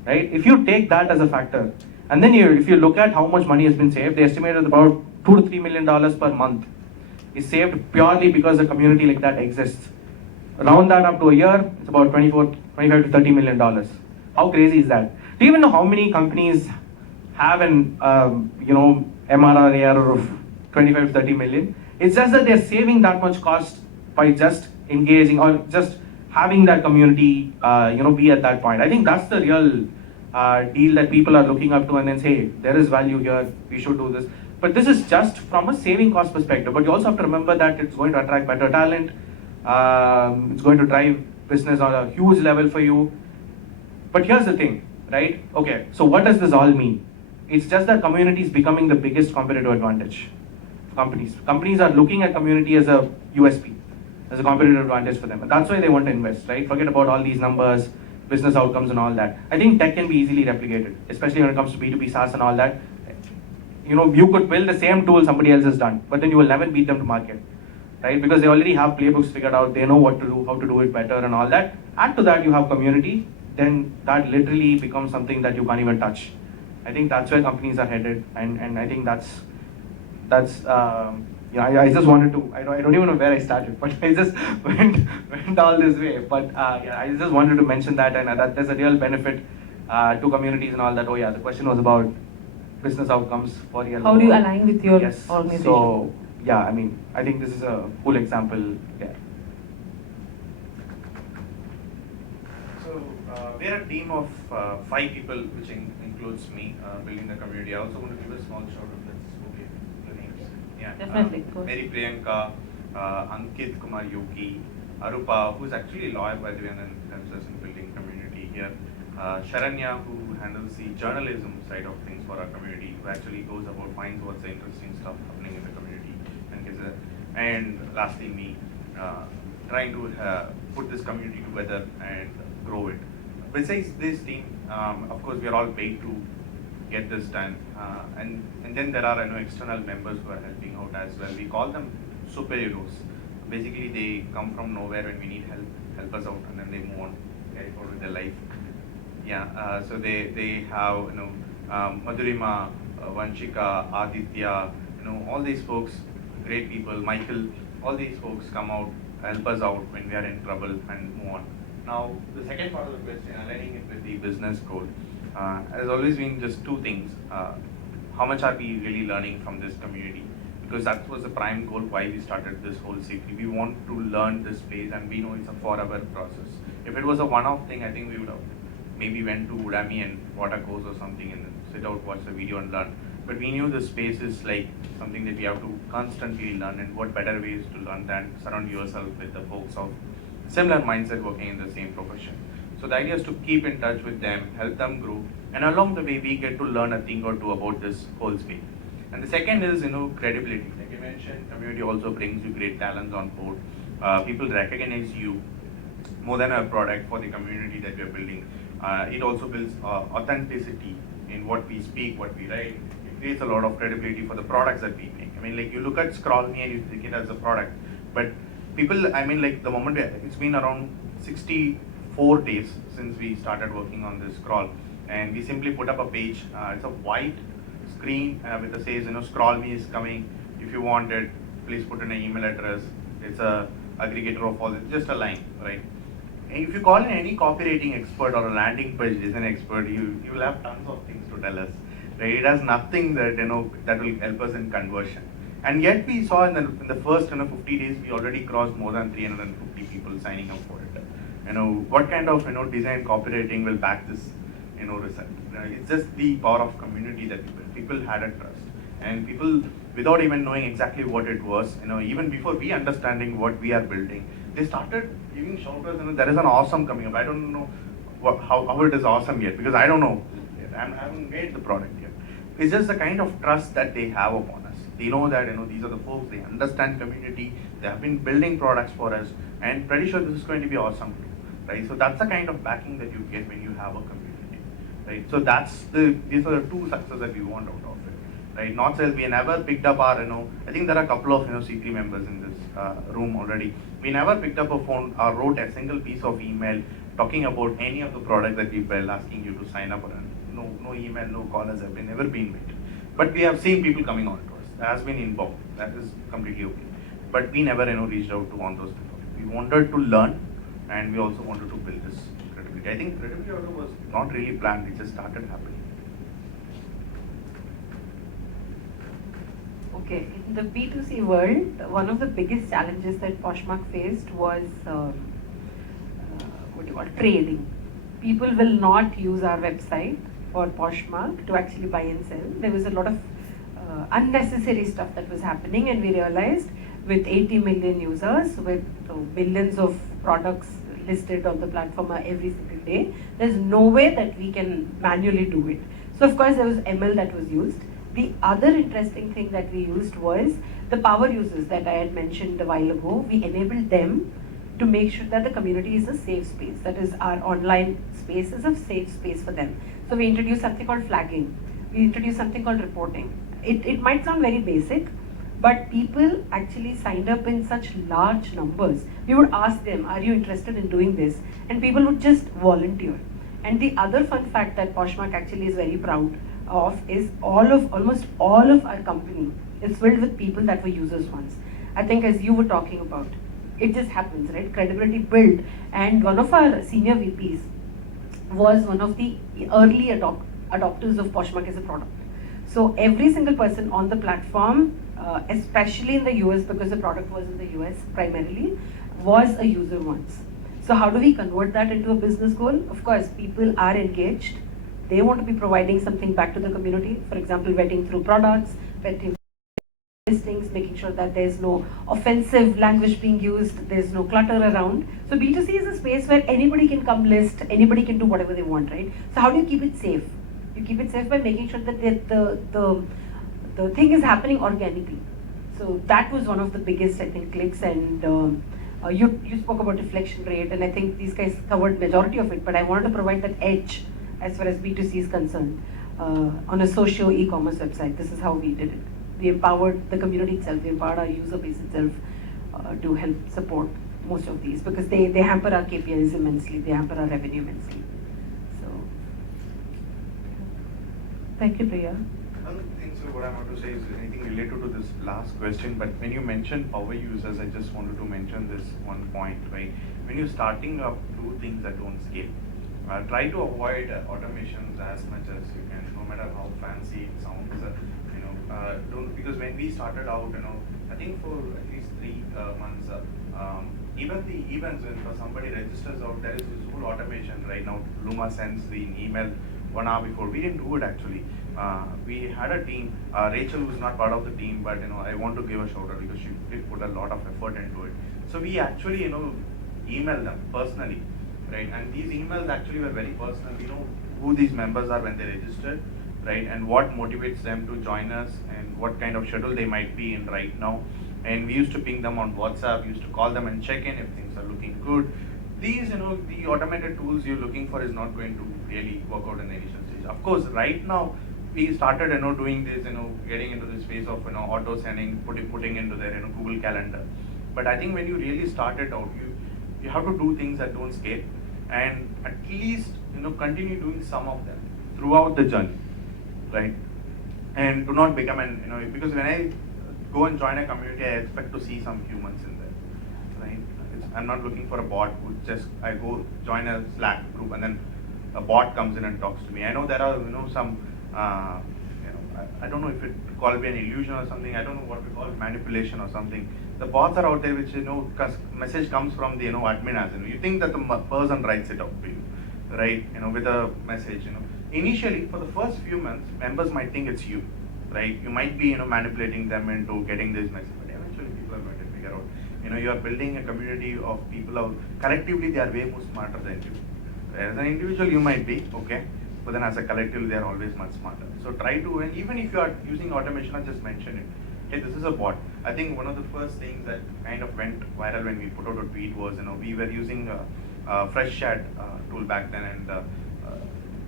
right? If you take that as a factor, and then if you look at how much money has been saved, they estimated about $2 to $3 million per month is saved purely because a community like that exists. Round that up to a year, it's about $25 to $30 million. How crazy is that? Do you even know how many companies have an MRR ARR of 25 to 30 million? It's just that they're saving that much cost by just engaging or just having that community be at that point. I think that's the real deal that people are looking up to and then say, hey, there is value here, we should do this. But this is just from a saving cost perspective. But you also have to remember that it's going to attract better talent. It's going to drive business on a huge level for you. But here's the thing, right? Okay, so what does this all mean? It's just that community is becoming the biggest competitive advantage for companies. Companies are looking at community as a USP, as a competitive advantage for them. And that's why they want to invest, right? Forget about all these numbers, business outcomes and all that. I think tech can be easily replicated, especially when it comes to B2B SaaS and all that. You could build the same tool somebody else has done, but then you will never beat them to market, right? Because they already have playbooks figured out, they know what to do, how to do it better and all that. Add to that, you have community, then that literally becomes something that you can't even touch. I think that's where companies are headed, and I think that's I just wanted to, I don't even know where I started, but I just went all this way. But yeah, I just wanted to mention that, and that there's a real benefit to communities and all that. Oh yeah, the question was about business outcomes for Yellow. How do you align with your Yes. organization? So yeah, I mean, I think this is a cool example. Yeah. So we're a team of 5 people, which includes me, building the community. I also want to give a small shout out. That's okay. The names. Yeah. Definitely, of course. Mary Priyanka, Ankit, Kumar, Yogi, Arupa, who's actually a lawyer by the way and helps us in building community here. Sharanya, who handles the journalism side of things for our community, who actually goes about finds what's the interesting stuff happening in the community and gives it. And lastly, me, trying to put this community together and grow it. Besides this team, of course, we are all paid to get this done, and then there are external members who are helping out as well. We call them superheroes. Basically, they come from nowhere when we need help us out, and then they move on, carry forward with their life. Yeah, so they have Madhurima, Vanshika, Aditya, all these folks, great people. Michael, all these folks come out, help us out when we are in trouble and move on. Now, the second part of the question, aligning it with the business goal, has always been just 2 things. How much are we really learning from this community? Because that was the prime goal why we started this whole series. We want to learn this space, and we know it's a forever process. If it was a one-off thing, I think we would have maybe went to Udemy and bought a course or something and sit out, watch the video and learn. But we knew the space is like something that we have to constantly learn, and what better ways to learn than surround yourself with the folks of similar mindset working in the same profession. So the idea is to keep in touch with them, help them grow, and along the way we get to learn a thing or two about this whole space. And the second is credibility. Like you mentioned, community also brings you great talents on board. People recognize you more than a product for the community that we are building. It also builds authenticity in what we speak, what we write. It creates a lot of credibility for the products that we make. I mean, like you look at Scrollme and you think it as a product, but people, I mean, like the moment it's been around 64 days since we started working on this scroll, and we simply put up a page. It's a white screen with the says, Scrollme is coming. If you want it, please put in an email address. It's a aggregator of all this, just a line, right? And if you call in any copywriting expert or a landing page design expert, you will have tons of things to tell us. Right? It has nothing that that will help us in conversion. And yet we saw in the first 50 days we already crossed more than 350 people signing up for it. What kind of design copywriting will back this result? It's just the power of community that people had a trust, and people without even knowing exactly what it was, even before we understanding what we are building, they started giving shoutouts. There is an awesome coming up. I don't know how it is awesome yet, because I don't know. I haven't made the product yet. It's just the kind of trust that they have upon us. They know that these are the folks. They understand community. They have been building products for us, and pretty sure this is going to be awesome too, right? So that's the kind of backing that you get when you have a community, right? So these are the 2 successes that we want out of it, right? Not sales. We never picked up our I think there are a couple of C3 members in this room already. We never picked up a phone or wrote a single piece of email talking about any of the product that we built, asking you to sign up, or no email, no callers have never been made. But we have seen people coming on to us. That has been inbound. That is completely okay. But we never reached out to on those people. We wanted to learn, and we also wanted to build this credibility. I think credibility also was not really planned. It just started happening. Okay, in the B2C world, one of the biggest challenges that Poshmark faced was trading. People will not use our website or Poshmark to actually buy and sell. There was a lot of unnecessary stuff that was happening, and we realized with 80 million users, with billions of products listed on the platform every single day, there's no way that we can manually do it. So of course there was ML that was used. The other interesting thing that we used was the power users that I had mentioned a while ago. We enabled them to make sure that the community is a safe space. That is, our online space is a safe space for them. So we introduced something called flagging. We introduced something called reporting. It might sound very basic, but people actually signed up in such large numbers. We would ask them, are you interested in doing this? And people would just volunteer. And the other fun fact that Poshmark actually is very proud of is almost all of our company It's filled with people that were users once. I think as you were talking about, it just happens, right? Credibility built, and one of our senior VPs was one of the early adopters of Poshmark as a product. So every single person on the platform, especially in the US, because the product was in the US primarily, was a user once. So how do we convert that into a business goal? Of course, people are engaged. They want to be providing something back to the community. For example, vetting through products, vetting listings, making sure that there's no offensive language being used, there's no clutter around. So B2C is a space where anybody can come list, anybody can do whatever they want, right? So how do you keep it safe? You keep it safe by making sure that the thing is happening organically. So that was one of the biggest, I think, clicks. And you spoke about deflection rate, and I think these guys covered majority of it, but I wanted to provide that edge as far as B2C is concerned on a socio e-commerce website. This is how we did it. We empowered the community itself, we empowered our user base itself to help support most of these, because they hamper our KPIs immensely, they hamper our revenue immensely. So, thank you, Priya. I don't think so. What I want to say is anything related to this last question, but when you mentioned power users, I just wanted to mention this one point, right? When you're starting up, do things that don't scale. Try to avoid automations as much as you can, no matter how fancy it sounds. Don't, because when we started out, I think for at least 3 months, even the events, when somebody registers out, there is this whole automation right now. Luma sends the email 1 hour before. We didn't do it actually. We had a team. Rachel was not part of the team, but I want to give a shout out because she did put a lot of effort into it. So we actually emailed them personally, right? And these emails actually were very personal. We know who these members are when they registered, right? And what motivates them to join us, and what kind of schedule they might be in right now. And we used to ping them on WhatsApp, we used to call them and check in if things are looking good. These, the automated tools you're looking for is not going to really work out in the initial stage. Of course, right now, we started, doing this, getting into this phase of, auto sending, putting into their, Google Calendar. But I think when you really start it out, you have to do things that don't scale, and at least, continue doing some of them throughout the journey, right? And do not become because when I go and join a community, I expect to see some humans in there, right? I'm not looking for a bot who I go join a Slack group and then a bot comes in and talks to me. I know there are, some, I don't know if it call be an illusion or something. I don't know what we call manipulation or something. The bots are out there which, message comes from the, admin as you think that the person writes it out to you, right? With a message, Initially, for the first few months, members might think it's you, right? You might be, manipulating them into getting this message, but eventually people are going to figure out, you are building a community of people out, collectively they are way more smarter than you. As an individual, you might be, okay, but then as a collective, they are always much smarter. So try to, and even if you are using automation, I just mention it. Hey, this is a bot. I think one of the first things that kind of went viral when we put out a tweet was, we were using a fresh chat tool back then, and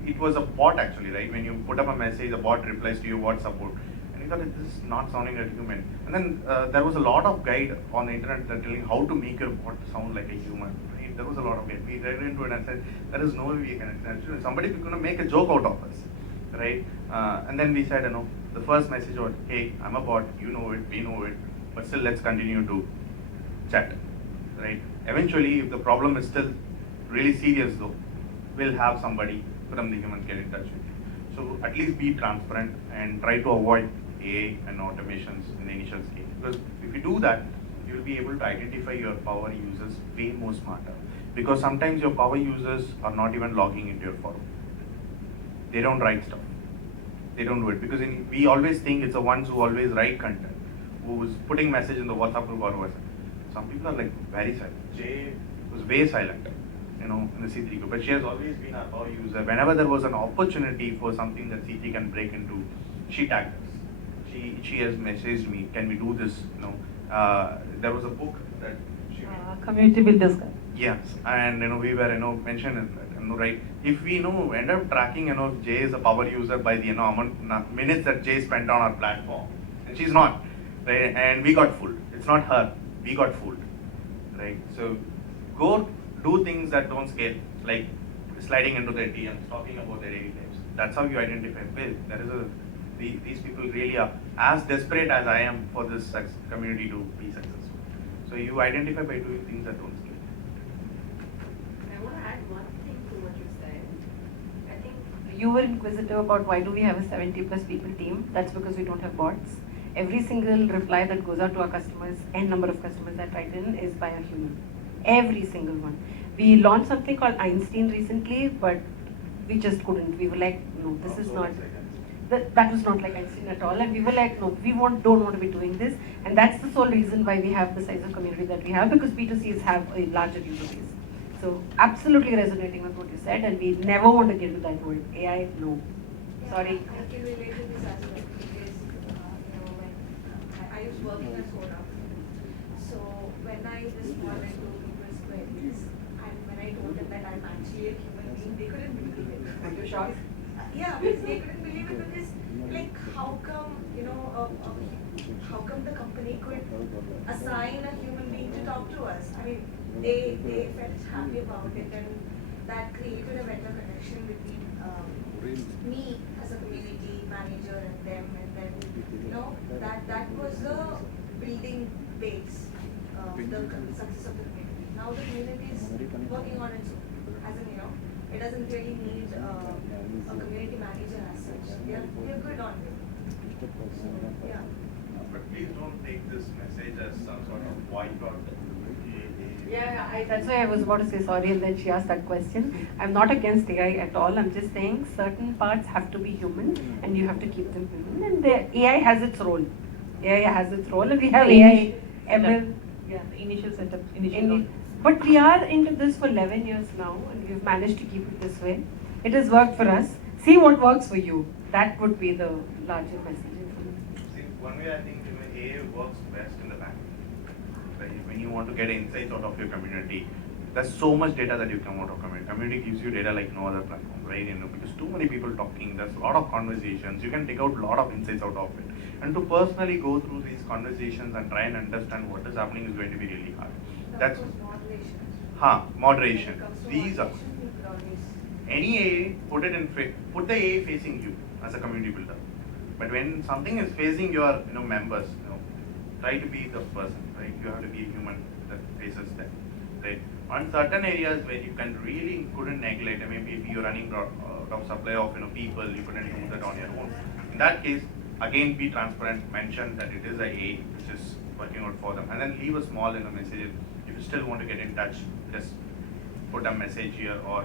it was a bot actually, right? When you put up a message, the bot replies to you, what support. And you thought, this is not sounding like a human. And then there was a lot of guide on the internet that telling how to make your bot sound like a human. Right? There was a lot of guide. We read into it and said, there is no way we can. Somebody is going to make a joke out of us, right? And then we said, the first message was, hey, I'm a bot, you know it, we know it, but still let's continue to chat, right? Eventually, if the problem is still really serious though, we'll have somebody from the humans get in touch with you. So at least be transparent and try to avoid AI and automations in the initial scale. Because if you do that, you will be able to identify your power users way more smarter. Because sometimes your power users are not even logging into your forum. They don't write stuff. They don't do it. Because we always think it's the ones who always write content, who's putting message in the WhatsApp group or whatever. Some people are like very silent. Jay was way silent, in the C3 group. But she has always been a power user. Whenever there was an opportunity for something that C3 can break into, she tagged us. She has messaged me, can we do this? There was a book that she Community will discuss. Yes, and we were mentioned in that, right? If we end up tracking Jay is a power user by the minutes that Jay spent on our platform, and she's not, right? And we got fooled. It's not her. We got fooled, right? So go do things that don't scale, like sliding into their DMs, talking about their daily lives. That's how you identify. Well, there is a these people really are as desperate as I am for this community to be successful. So you identify by doing things that don't scale. I want to add one thing to what you said. I think You were inquisitive about why do we have a 70+ people team. That's because we don't have bots. Every single reply that goes out to our customers and number of customers that write in is by a human. Every single one. We launched something called Einstein recently, but we just couldn't. We were like, no, this is not. That was not like Einstein at all, and we were like, no, we don't want to be doing this, and that's the sole reason why we have the size of community that we have, because B2Cs have a larger user base. So absolutely resonating with what you said, and we never want to get to that word. AI, no. Yeah, Sorry. I can relate to this as well because when I was working at Soda, so when I responded to people's queries and when I told them that I'm actually a human being, they couldn't believe it. Are you shocked? Yeah, because they couldn't believe it because like how come how come the company could assign a human being to talk to us? I mean, they felt happy about it, and that created a better connection between me as a community manager and them, and then that was the building base the success of the community. Now the community is working on its own, as in it doesn't really need a community manager as such. We are good on it. So, yeah. But please don't take this message as some sort of boycott. Yeah, that's why I was about to say sorry, and then she asked that question. I'm not against AI at all. I'm just saying certain parts have to be human, and you have to keep them human. And the AI has its role. AI has its role, and we have AI. Yeah, the initial setup, But we are into this for 11 years now, and we've managed to keep it this way. It has worked for us. See what works for you. That would be the larger message. See, one way I think AI works best in the back. Right? When you want to get insights out of your community, there's so much data that you come out of community. Community gives you data like no other platform, right? Because too many people talking, there's a lot of conversations. You can take out a lot of insights out of it. And to personally go through these conversations and try and understand what is happening is going to be really hard. That's moderation. Moderation. When it comes to These are moderation, you could always any AA, put the AA facing you as a community builder. But when something is facing your members, try to be the person, right? You have to be a human that faces them, right? On certain areas where you can really couldn't neglect, maybe if you're running out of supply of people, you couldn't do that on your own. In that case, again be transparent, mention that it is a AA which is working out for them, and then leave a small message. If you still want to get in touch, just put a message here or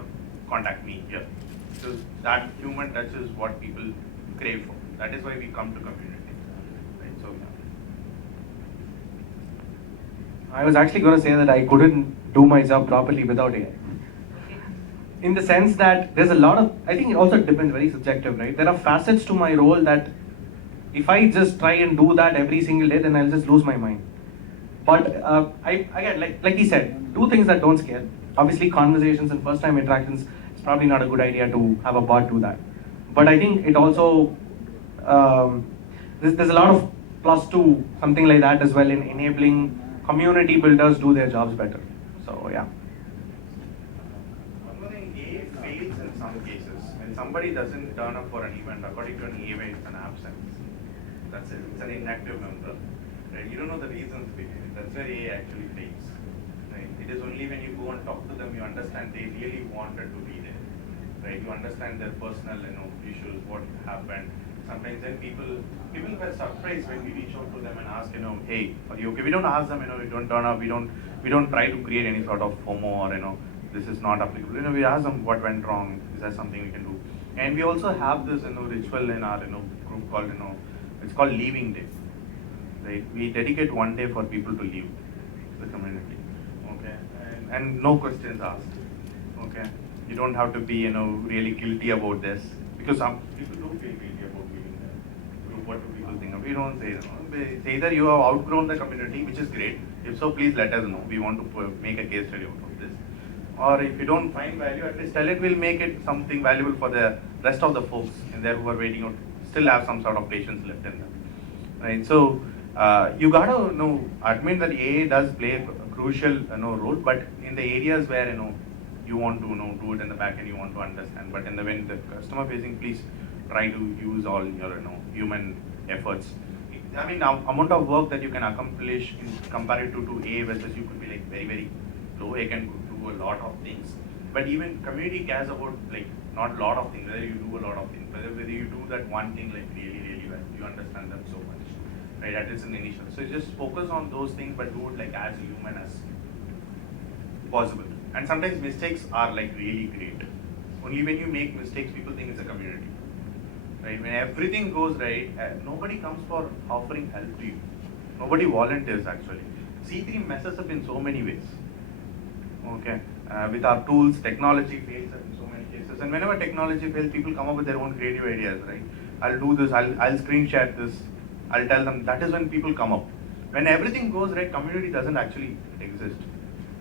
contact me here. So that human touch is what people crave for. That is why we come to community. Right? So I was actually going to say that I couldn't do my job properly without AI. In the sense that there's a lot of, I think it also depends, very subjective, right? There are facets to my role that if I just try and do that every single day, then I'll just lose my mind. But again, like he said, do things that don't scare. Obviously, conversations and first-time interactions, it's probably not a good idea to have a bot do that. But I think it also, there's a lot of plus to something like that as well in enabling community builders do their jobs better. So yeah. one more thing, AA fails in some cases. When somebody doesn't turn up for an event, according to an AA, it's an absence. That's it. It's an inactive member. Right? You don't know the reasons behind it. That's where AA actually fails. Right? It is only when you go and talk to them, you understand they really wanted to be there. Right? You understand their personal, issues, what happened. Sometimes then people were surprised when we reach out to them and ask, hey, are you okay? We don't ask them, we don't turn up, we don't try to create any sort of FOMO or this is not applicable. We ask them what went wrong, is there something we can do? And we also have this ritual in our group called it's called leaving day. Right? We dedicate one day for people to leave the community. Okay, and no questions asked. Okay, you don't have to be really guilty about this, because some people do feel guilty about leaving the group. What do people think? We don't say It's either you have outgrown the community, which is great. If so, please let us know. We want to make a case study out of this. Or if you don't find value, at least tell it. We'll make it something valuable for the rest of the folks in there who are waiting out, still have some sort of patience left in them. Right? So you gotta admit that AA does play a crucial role, but in the areas where you want to do it in the back end, you want to understand. But when the customer facing, please try to use all your human efforts. I mean, amount of work that you can accomplish in compared to A versus you could be like very very low. A can do a lot of things, but even community cares about like not a lot of things. Whether you do a lot of things, whether you do that one thing like really well, you understand them so much, right? That is in the initial. So just focus on those things, but do it like as human as possible. And sometimes mistakes are like really great. Only when you make mistakes, people think it's a community. Right? When everything goes right, nobody comes for offering help to you. Nobody volunteers actually. C3 messes up in so many ways. Okay, with our tools, technology fails in so many cases. And whenever technology fails, people come up with their own creative ideas. Right? I'll do this. I'll screen share this. I'll tell them. That is when people come up. When everything goes right, community doesn't actually exist.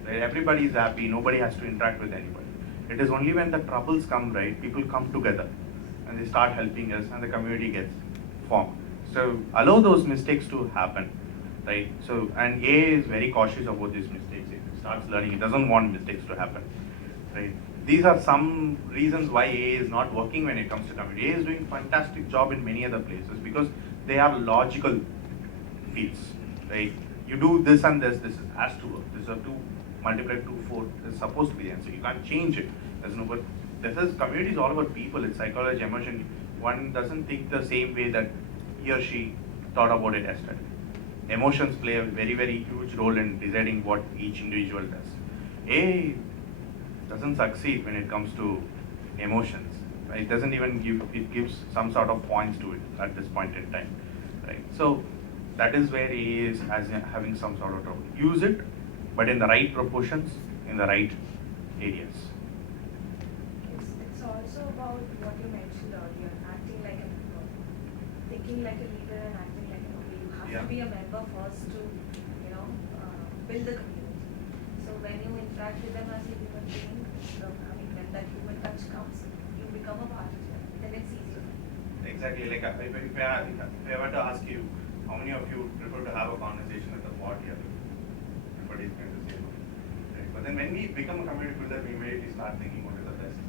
Right? Everybody is happy. Nobody has to interact with anybody. It is only when the troubles come, right, people come together and they start helping us and the community gets formed. So allow those mistakes to happen, right? So, and A is very cautious about these mistakes. It starts learning. It doesn't want mistakes to happen, right? These are some reasons why A is not working when it comes to community. A is doing fantastic job in many other places because they are logical fields, right? You do this and this has to work. This is 2 multiplied 2, 4 is supposed to be the answer. You can't change it. There's no, but this is community is all about people. It's psychology, emotion. One doesn't think the same way that he or she thought about it yesterday. Emotions play a very, very huge role in deciding what each individual does. A doesn't succeed when it comes to emotions. Right? It doesn't even give, it gives some sort of points to it at this point in time. Right? So that is where A is having some sort of trouble. Use it, but in the right proportions, in the right areas. It's also about what you mentioned earlier, acting like a member, thinking like a leader and acting like a member. You have to be a member first to, build the community. So when you interact with them as a human being, when that human touch comes, you become a part of it. Then it's easier. Exactly. Like if I were to ask you, how many of you prefer to have a conversation with a bot here? Everybody is going to say no. Right? But then when we become a community builder, we immediately start thinking what is the best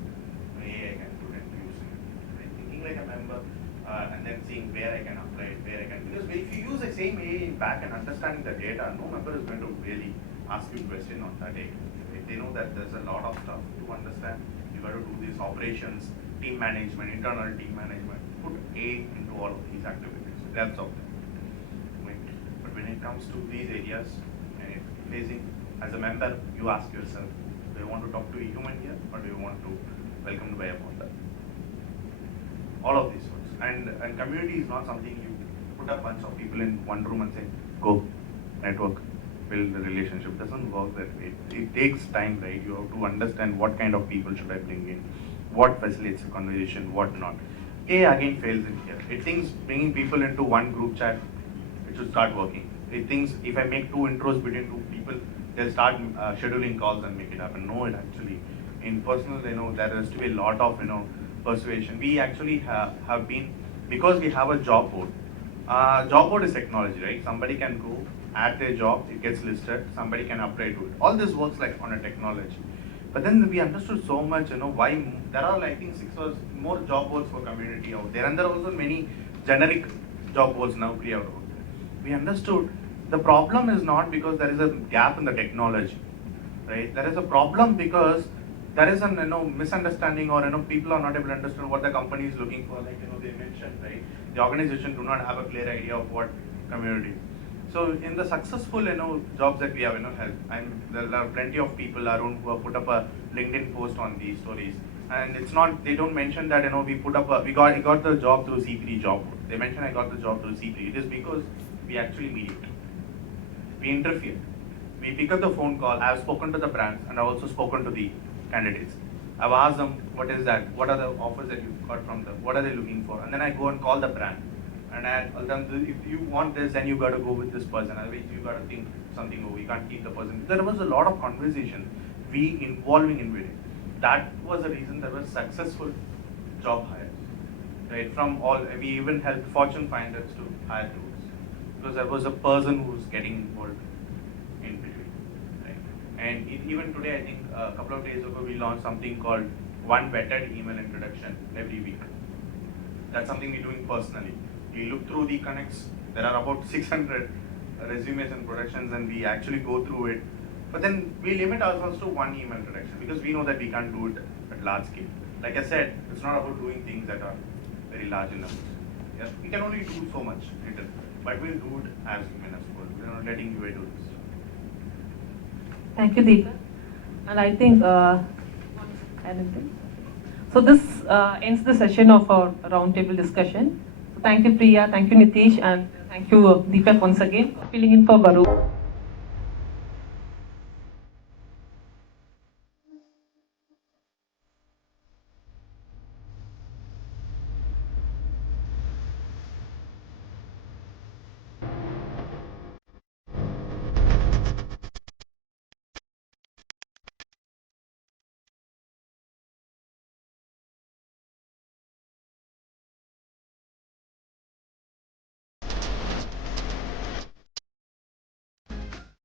way I can put and use it. Right? Thinking like a member and then seeing where I can apply it, where I can. Because if you use the same AI back and understanding the data, no member is going to really ask you a question on that AI. Right? They know that there's a lot of stuff to understand. You got to do these operations, team management, internal team management. Put A into all of these activities. That's all. But when it comes to these areas and facing as a member, you ask yourself, do you want to talk to a human here or do you want to welcome by a model? All of these words. And community is not something you put a bunch of people in one room and say, go, network, build the relationship. It doesn't work that way. It takes time, right? You have to understand what kind of people should I bring in, what facilitates the conversation, what not. A again fails in here. It thinks bringing people into one group chat, it should start working. It thinks if I make 2 intros between 2 people, they'll start scheduling calls and make it happen. No, it actually, in personal, there has to be a lot of, persuasion. We actually have been, because we have a job board. Job board is technology, right? Somebody can go, add their job, it gets listed, somebody can apply to it. All this works like on a technology. But then we understood so much, why there are, I think, 6 or more job boards for community out there. And there are also many generic job boards now created. We understood the problem is not because there is a gap in the technology, right? There is a problem because there is an misunderstanding or people are not able to understand what the company is looking for. Like they mentioned, right? The organization do not have a clear idea of what community. So in the successful jobs that we have helped, and there are plenty of people around who have put up a LinkedIn post on these stories. And it's not, they don't mention that we put up we got the job through C3 job. They mentioned I got the job through C3. It is because we actually mediate. We interfere. We pick up the phone call. I have spoken to the brands and I've also spoken to the candidates. I've asked them, what is that? What are the offers that you got from them? What are they looking for? And then I go and call the brand. And I tell them, if you want this, then you got to go with this person. Otherwise, you got to think something over. You can't keep the person. There was a lot of conversation. We involving in it. That was the reason there was successful job hires. Right? From all, we even helped Fortune 500 to hire those. Because there was a person who was getting involved in between. Right? And even today, I think a couple of days ago, we launched something called one vetted email introduction every week. That's something we're doing personally. We look through the connects. There are about 600 resumes and productions, and we actually go through it. But then we limit ourselves to one email production because we know that we can't do it at large scale. Like I said, it's not about doing things that are very large enough. Yeah, we can only do so much written, but we'll do it as human as well. We're not letting UA do this. Thank you, Deepak. And I think, anything? So this ends the session of our roundtable discussion. So thank you, Priya, thank you, Nithish, and thank you, Deepak, once again for filling in for Baru.